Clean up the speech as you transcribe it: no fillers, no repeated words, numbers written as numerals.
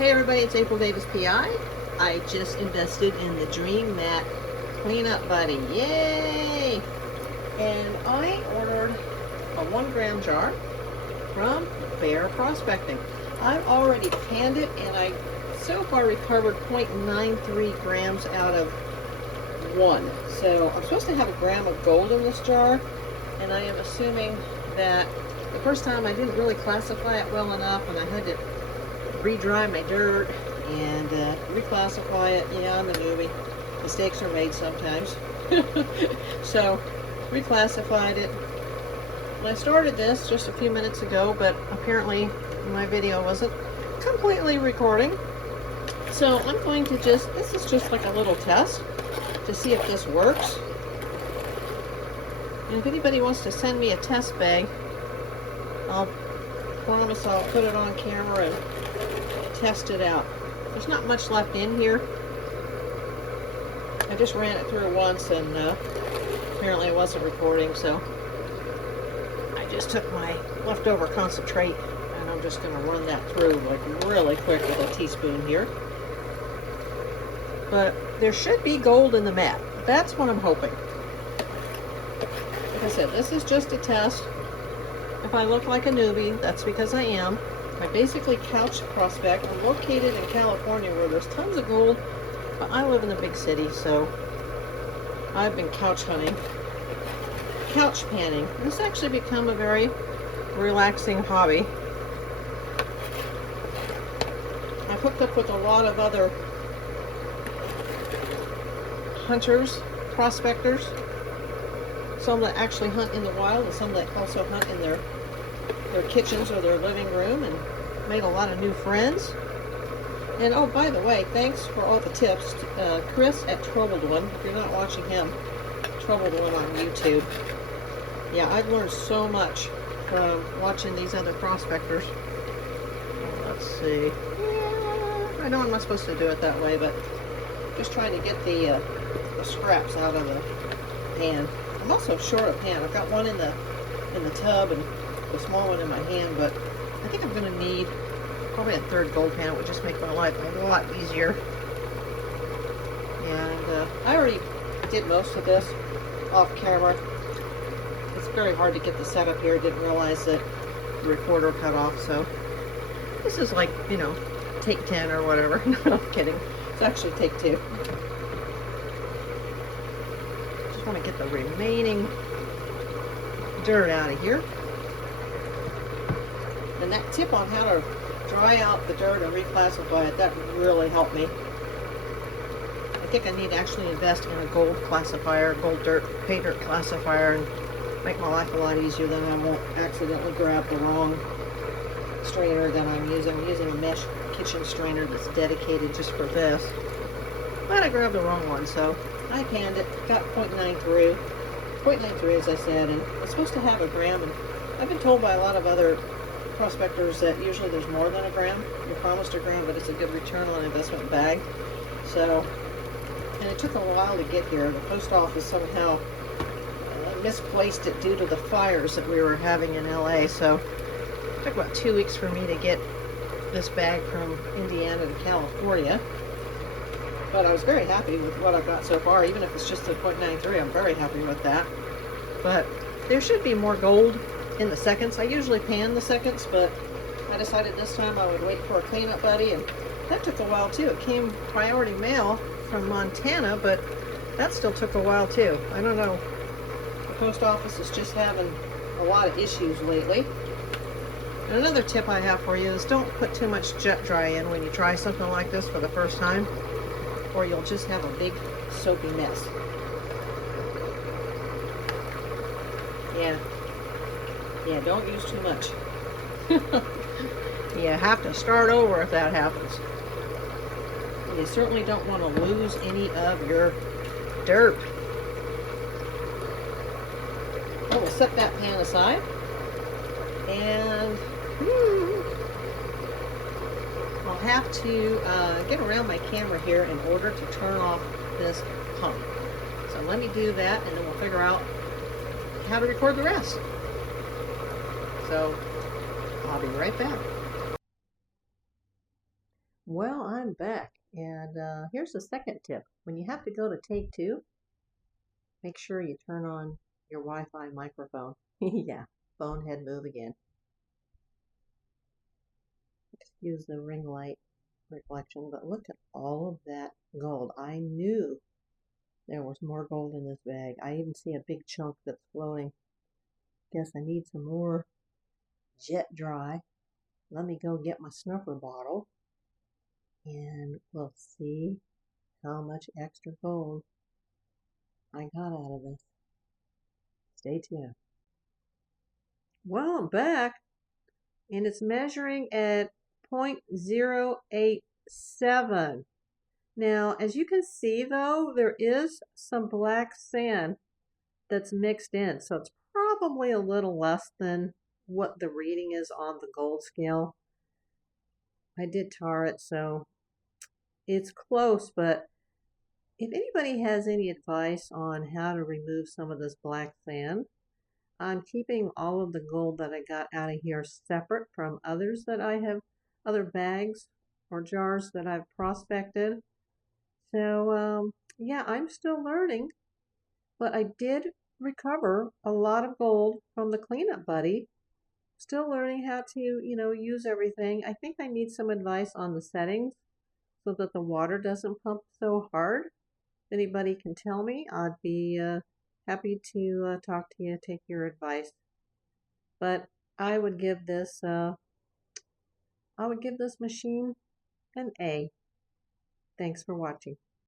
Hey everybody, it's April Davis PI. I just invested in the Dream Mat Cleanup Buddy. Yay! And I ordered a 1 gram jar from Bear Prospecting. I've already panned it and I so far recovered 0.93 grams out of 1. So I'm supposed to have a gram of gold in this jar, and I am assuming that the first time I didn't really classify it well enough and I had to re-dry my dirt and reclassify it. Yeah, I'm a newbie. Mistakes are made sometimes. So, reclassified it. And I started this just a few minutes ago, but apparently my video wasn't completely recording. So I'm going to this is just like a little test to see if this works. And if anybody wants to send me a test bag, I'll promise I'll put it on camera and test it out. There's not much left in here. I just ran it through once and apparently it wasn't recording, so I just took my leftover concentrate and I'm just going to run that through like really quick with a teaspoon here. But there should be gold in the mat. That's what I'm hoping. Like I said, this is just a test. If I look like a newbie, that's because I am. I basically couch prospect. I'm located in California where there's tons of gold, but I live in a big city, so I've been couch hunting, couch panning. This actually become a very relaxing hobby. I've hooked up with a lot of other hunters, prospectors, some that actually hunt in the wild and some that also hunt in their kitchens or their living room, and made a lot of new friends. And oh, by the way, thanks for all the tips. Chris at Troubled One, if you're not watching him, Troubled One on YouTube. Yeah, I've learned so much from watching these other prospectors. Let's see. Yeah, I know I'm not supposed to do it that way, but just trying to get the scraps out of the pan. I'm also short a pan. I've got one in the tub and the small one in my hand, but I think I'm going to need probably a third gold pan. It would just make my life a lot easier. And I already did most of this off camera. It's very hard to get the setup here. Didn't realize that the recorder cut off, so this is like, you know, take 10 or whatever. No, I'm kidding. It's actually take 2. Just want to get the remaining dirt out of here. And that tip on how to dry out the dirt and reclassify it, that really helped me. I think I need to actually invest in a gold classifier, gold dirt, pay dirt classifier, and make my life a lot easier. Then I won't accidentally grab the wrong strainer that I'm using. I'm using a mesh kitchen strainer that's dedicated just for this. But I grabbed the wrong one, so I panned it, got 0.93. 0.93 as I said, and it's supposed to have a gram, and I've been told by a lot of other prospectors that usually there's more than a gram. You're promised a gram, but it's a good return on investment bag. So, and it took a while to get here. The post office somehow misplaced it due to the fires that we were having in LA. So it took about 2 weeks for me to get this bag from Indiana to California. But I was very happy with what I got so far. Even if it's just a 0.93, I'm very happy with that. But there should be more gold in the seconds. I usually pan the seconds, but I decided this time I would wait for a cleanup buddy, and that took a while too. It came priority mail from Montana, but that still took a while too. I don't know. The post office is just having a lot of issues lately. And another tip I have for you is don't put too much jet dry in when you try something like this for the first time, or you'll just have a big soapy mess. Yeah, don't use too much. You have to start over if that happens. And you certainly don't want to lose any of your dirt. Well, we'll set that pan aside. And I'll have to get around my camera here in order to turn off this pump. So let me do that, and then we'll figure out how to record the rest. So I'll be right back. Well, I'm back, and here's the second tip. When you have to go to take two, make sure you turn on your Wi-Fi microphone. Yeah, bonehead move again. Excuse the ring light reflection, but look at all of that gold. I knew there was more gold in this bag. I even see a big chunk that's floating. Guess I need some more jet dry. Let me go get my snuffer bottle, and we'll see how much extra gold I got out of this. Stay tuned. Well, I'm back, and it's measuring at 0.087. Now, as you can see, though, there is some black sand that's mixed in, so it's probably a little less than what the reading is on the gold scale. I did tar it, so it's close, but if anybody has any advice on how to remove some of this black sand, I'm keeping all of the gold that I got out of here separate from others that I have, other bags or jars that I've prospected. So, yeah, I'm still learning, but I did recover a lot of gold from the cleanup buddy. Still learning how to, use everything. I think I need some advice on the settings so that the water doesn't pump so hard. If anybody can tell me, I'd be happy to talk to you, take your advice. But I would give this machine an A. Thanks for watching.